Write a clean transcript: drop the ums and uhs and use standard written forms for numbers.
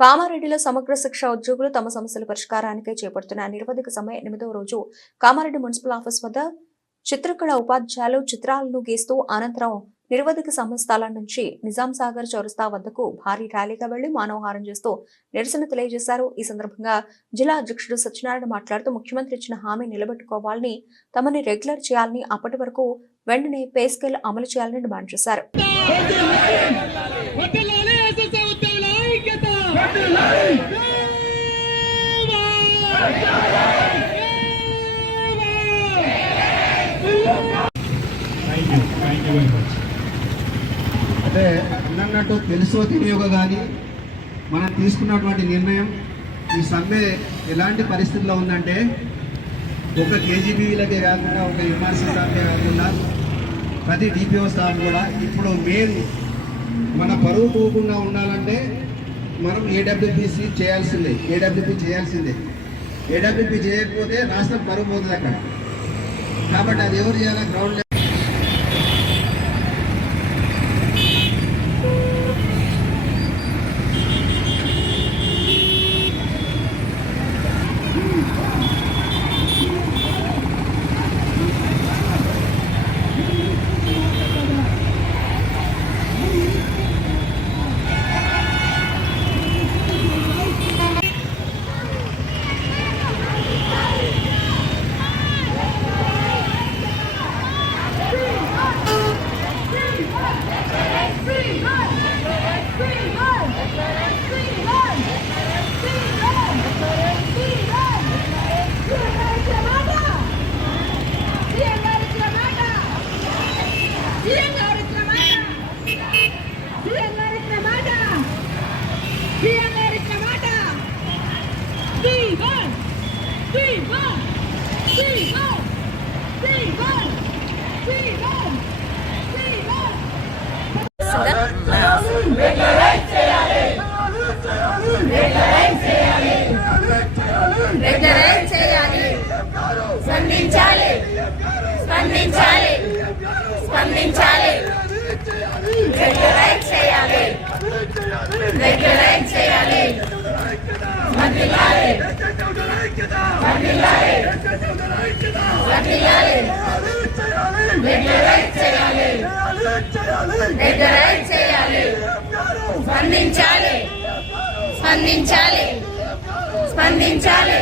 కామారెడ్డిలో సమగ్ర శిక్ష ఉద్యోగులు తమ సమస్యల పరిష్కారానికై చేపడుతున్న నిరవధిక సమ్మె 8వ రోజు కామారెడ్డి మున్సిపల్ ఆఫీస్ వద్ద చిత్రకళ ఉపాధ్యాయులు చిత్రాలను గీస్తూ అనంతరం నిరవధిక సమ్మె స్థలం నుంచి నిజాం సాగర్ చౌరస్తా వద్దకు భారీ ర్యాలీగా వెళ్లి మానవహారం చేస్తూ నిరసన తెలియజేశారు. ఈ సందర్భంగా జిల్లా అధ్యక్షుడు సత్యనారాయణ మాట్లాడుతూ ముఖ్యమంత్రి ఇచ్చిన హామీ నిలబెట్టుకోవాలని, తమని రెగ్యులర్ చేయాలని, అప్పటి వరకు వెంటనే పే స్కేల్ అమలు చేయాలని డిమాండ్ చేశారు. అంటే అన్నట్టు తెలుసో తెలియక కానీ మనం తీసుకున్నటువంటి నిర్ణయం ఈ సమ్మె ఎలాంటి పరిస్థితుల్లో ఉందంటే ఒక కేజీబీలకే కాకుండా ఒక ఎంఆర్సీ స్టాఫే కాకుండా ప్రతి డిపిఓ స్టాఫ్ కూడా ఇప్పుడు మెయిన్ మన పరువు పోకుండా ఉండాలంటే మనం ఏడబ్ల్యూపీసీ చేయాల్సిందే. ఏడబ్ల్యూపీ చేయకపోతే రాష్ట్రం పరువు పోతుంది అక్కడ. కాబట్టి అది ఎవరు చేయాలి? గ్రౌండ్ స్పందించాలి.